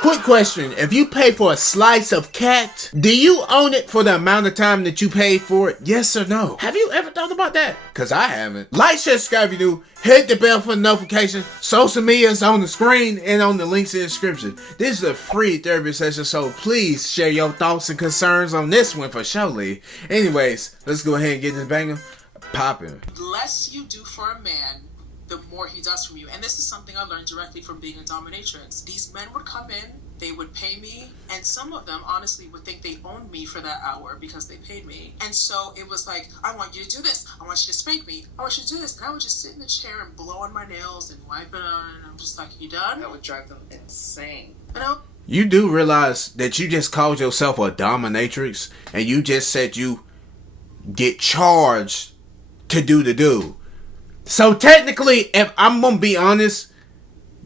Quick question, if you pay for a slice of cat, do you own it for the amount of time that you paid for it? Yes or no? Have you ever thought about that? Cause I haven't. Like, share, subscribe if you do. Hit the bell for notifications. Social media is on the screen and on the links in the description. This is a free therapy session, so please share your thoughts and concerns on this one for surely. Anyways, let's go ahead and get this banger popping. The less you do for a man, the more he does from you. And this is something I learned directly from being a dominatrix. These men would come in, they would pay me, and some of them honestly would think they owned me for that hour because they paid me. And so it was like, I want you to do this, I want you to spank me, I want you to do this. And I would just sit in the chair and blow on my nails and wipe it on, and I'm just like, you done? That would drive them insane. You know? You do realize that you just called yourself a dominatrix, and you just said you get charged to do the do. So technically, if I'm gonna be honest,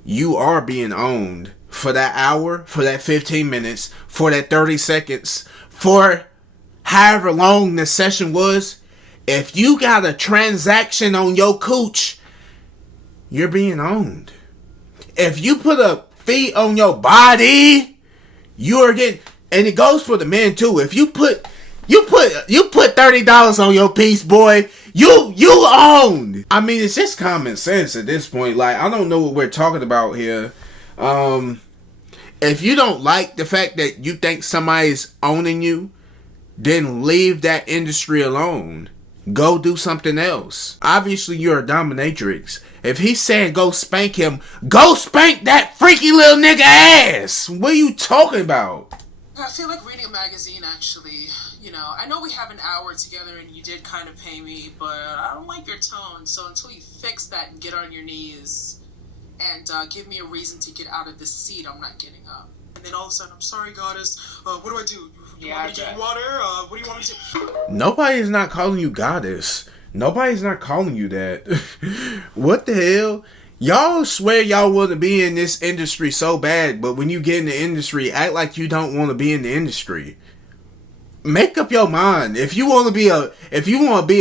you are being owned for that hour, for that 15 minutes, for that 30 seconds, for however long the session was. If you got a transaction on your cooch, you're being owned. If you put a fee on your body, you are getting, and it goes for the men too. If you put $30 on your piece, boy, you owned. I mean, it's just common sense at this point. Like, I don't know what we're talking about here. If you don't like the fact that you think somebody's owning you, then leave that industry alone. Go do something else. Obviously, you're a dominatrix. If he's saying go spank him, go spank that freaky little nigga ass. What are you talking about? I feel like reading a magazine, actually. You know, I know we have an hour together and you did kind of pay me, but I don't like your tone. So until you fix that and get on your knees and give me a reason to get out of this seat, I'm not getting up. And then all of a sudden, I'm sorry, goddess. What do I do? You want me to get water? What do you want me to do? Nobody's not calling you goddess. Nobody's not calling you that. What the hell? Y'all swear y'all want to be in this industry so bad, but when you get in the industry, act like you don't want to be in the industry. Make up your mind. If you want to be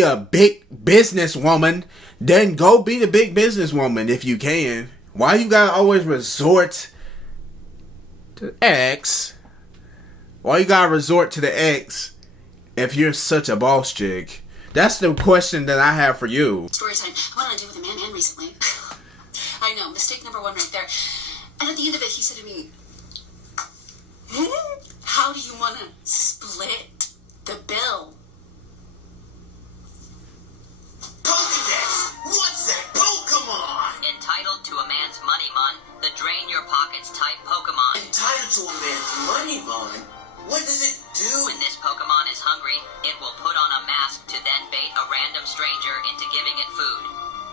a big businesswoman, then go be the big businesswoman if you can. Why you gotta always resort to X? Why you gotta resort to the X if you're such a boss chick? That's the question that I have for you. Story time. I went on a date with a man recently. I know, mistake number one right there. And at the end of it, he said to me, how do you want to split the bill? Pokedex! What's that Pokemon? Entitled to a man's money mon, the drain your pockets type Pokemon. Entitled to a man's money, Mon? What does it do? When this Pokemon is hungry, it will put on a mask to then bait a random stranger into giving it food.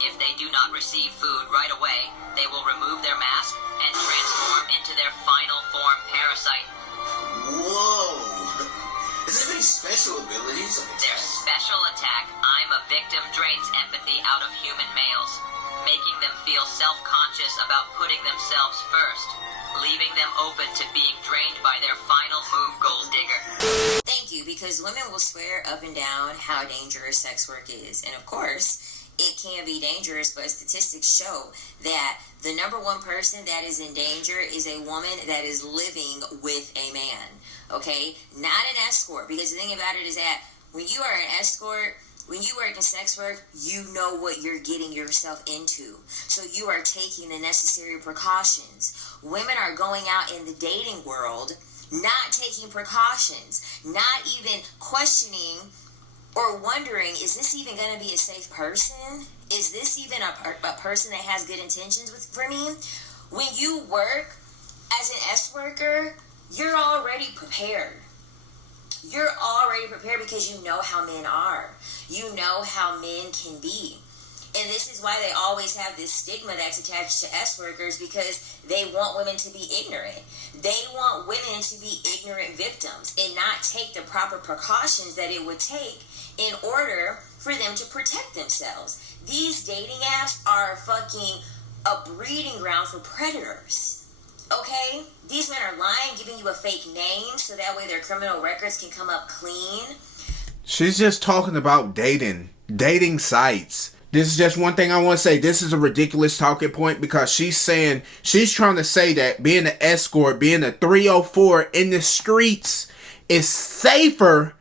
If they do not receive food right away, they will remove their mask and transform into their final form Parasite. Whoa! Is there any special abilities? Their special attack, I'm a victim, drains empathy out of human males, making them feel self-conscious about putting themselves first, leaving them open to being drained by their final move, Gold Digger. Thank you, because women will swear up and down how dangerous sex work is. And of course, it can be dangerous, but statistics show that the number one person that is in danger is a woman that is living with a man, okay? Not an escort, because the thing about it is that when you are an escort, when you work in sex work, you know what you're getting yourself into. So you are taking the necessary precautions. Women are going out in the dating world, not taking precautions, not even questioning or wondering, is this even going to be a safe person? Is this even a person that has good intentions for me? When you work as an S worker, you're already prepared. You're already prepared because you know how men are. You know how men can be. And this is why they always have this stigma that's attached to S workers, because they want women to be ignorant. They want women to be ignorant victims and not take the proper precautions that it would take in order for them to protect themselves. These dating apps are fucking a breeding ground for predators. Okay? These men are lying, giving you a fake name so that way their criminal records can come up clean. She's just talking about dating sites. This is just one thing I want to say. This is a ridiculous talking point because she's trying to say that being an escort, being a 304 in the streets is safer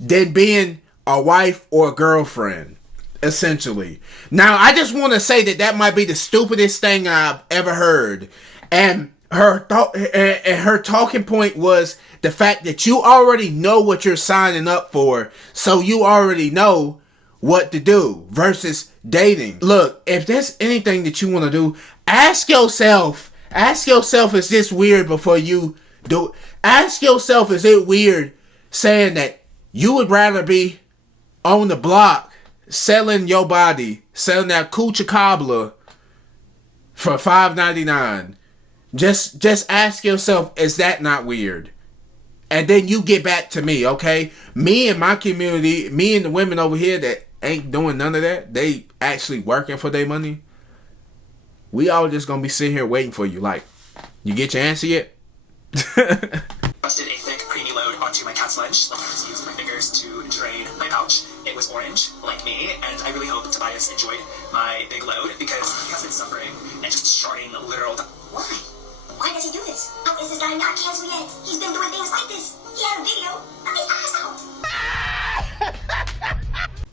than being a wife or a girlfriend, essentially. Now, I just want to say that might be the stupidest thing I've ever heard. And her talking point was the fact that you already know what you're signing up for, so you already know what to do versus dating. Look, if there's anything that you want to do, ask yourself, is this weird before you do it? Ask yourself, is it weird saying that you would rather be on the block selling your body, selling that coochie cobbler for $5.99? Just ask yourself, is that not weird? And then you get back to me, okay? Me and my community, me and the women over here that ain't doing none of that, they actually working for their money. We all just gonna be sitting here waiting for you. Like, you get your answer yet? Busted a thick, creamy load onto my cat's lunch. Like, I just used my fingers to drain my pouch. It was orange, like me, and I really hope Tobias enjoyed my big load because he has been suffering and just sharding literal. Why? Why does he do this? How is this guy not canceled yet? He's been doing things like this. He had a video of his ass out.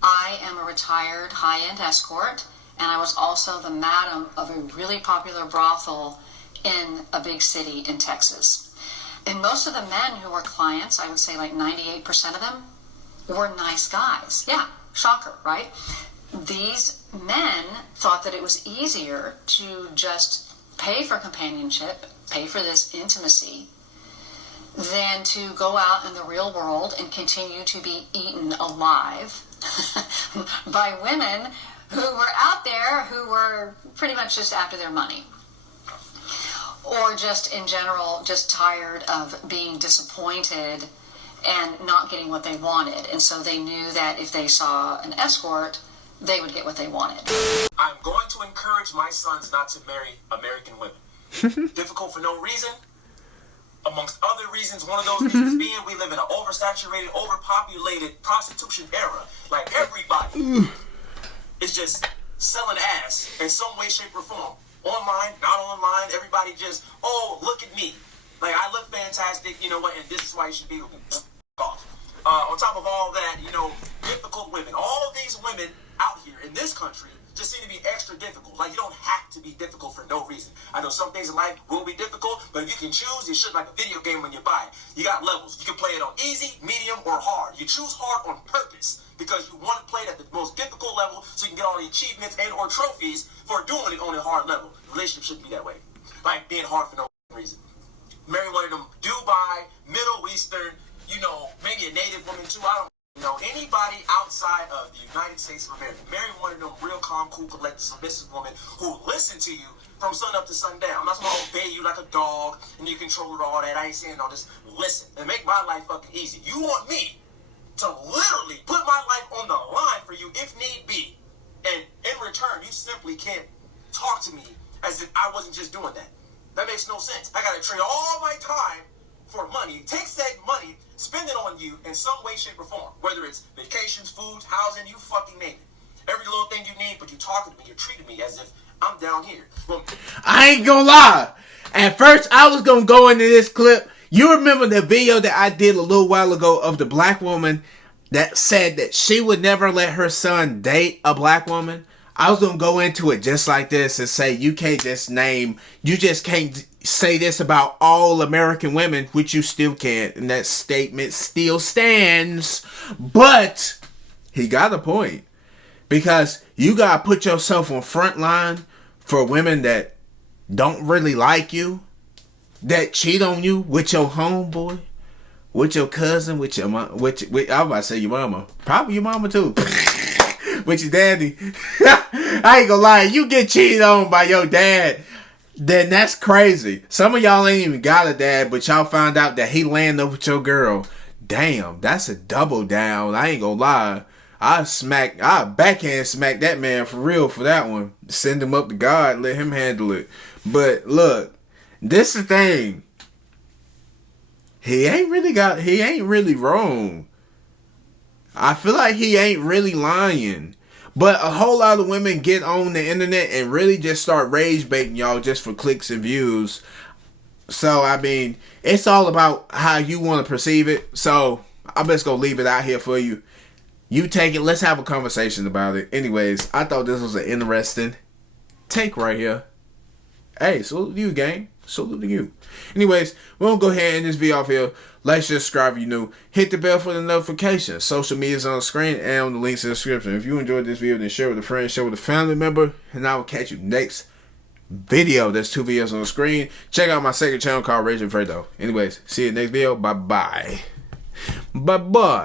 I am a retired high-end escort, and I was also the madam of a really popular brothel in a big city in Texas. And most of the men who were clients, I would say like 98% of them, were nice guys. Yeah, shocker, right? These men thought that it was easier to just pay for companionship, pay for this intimacy, than to go out in the real world and continue to be eaten alive by women who were out there who were pretty much just after their money. Or just in general, just tired of being disappointed and not getting what they wanted. And so they knew that if they saw an escort, they would get what they wanted. I'm going to encourage my sons not to marry American women. Difficult for no reason. Amongst other reasons, one of those reasons being we live in an oversaturated, overpopulated prostitution era. Like, everybody is just selling ass in some way, shape, or form. Online, not online, everybody just, oh, look at me. Like, I look fantastic, you know what, and this is why you should be with me. Off. On top of all that, you know, difficult women. All of these women out here in this country just seem to be extra difficult. Like, you don't have to be difficult for no reason. I know some things in life will be difficult, but if you can choose, you should like a video game when you buy it. You got levels. You can play it on easy, medium, or hard. You choose hard on purpose because you want to play it at the most difficult level so you can get all the achievements and or trophies for doing it on a hard level. The relationship shouldn't be that way. Like being hard for no reason. Marry one of them Dubai, Middle Eastern, you know, maybe a native woman too. I don't know anybody outside of the United States of America. Marry one of them real calm, cool, collected, submissive women who listen to you from sun up to sundown. I'm not going to obey you like a dog and you control it all that. I ain't saying all this. Listen and make my life fucking easy. You want me to literally put my life on the line for you if need be. And in return, you simply can't talk to me as if I wasn't just doing that. That makes no sense. I got to trade all my time for money, take said money, spend it on you in some way, shape, or form. Whether it's vacations, food, housing, you fucking name it. Every little thing you need, but you're talking to me, you're treating me as if I'm down here. Well, I ain't gonna lie. At first, I was gonna go into this clip. You remember the video that I did a little while ago of the black woman that said that she would never let her son date a black woman? I was gonna go into it just like this and say you can't just say this about all American women, which you still can't, and that statement still stands. But he got a point, because you gotta put yourself on front line for women that don't really like you, that cheat on you with your homeboy, with your cousin, with your mom, I was about to say your mama, probably your mama too. With your daddy. I ain't gonna lie, you get cheated on by your dad, then that's crazy. Some of y'all ain't even got a dad, but y'all found out that he landed with your girl. Damn, that's a double down. I ain't gonna lie. I backhand smack that man for real for that one. Send him up to God, let him handle it. But look, this is the thing. He ain't really wrong. I feel like he ain't really lying. But a whole lot of women get on the internet and really just start rage baiting y'all just for clicks and views. So, I mean, it's all about how you want to perceive it. So, I'm just going to leave it out here for you. You take it. Let's have a conversation about it. Anyways, I thought this was an interesting take right here. Hey, salute to you, gang. Salute to you. Anyways, we're going to go ahead and just be off here. Like, subscribe if you're new. Hit the bell for the notifications. Social media is on the screen and on the links in the description. If you enjoyed this video, then share with a friend, share with a family member. And I will catch you next video. There's 2 videos on the screen. Check out my second channel called Rage and Fredo. Anyways, see you next video. Bye-bye. Bye-bye.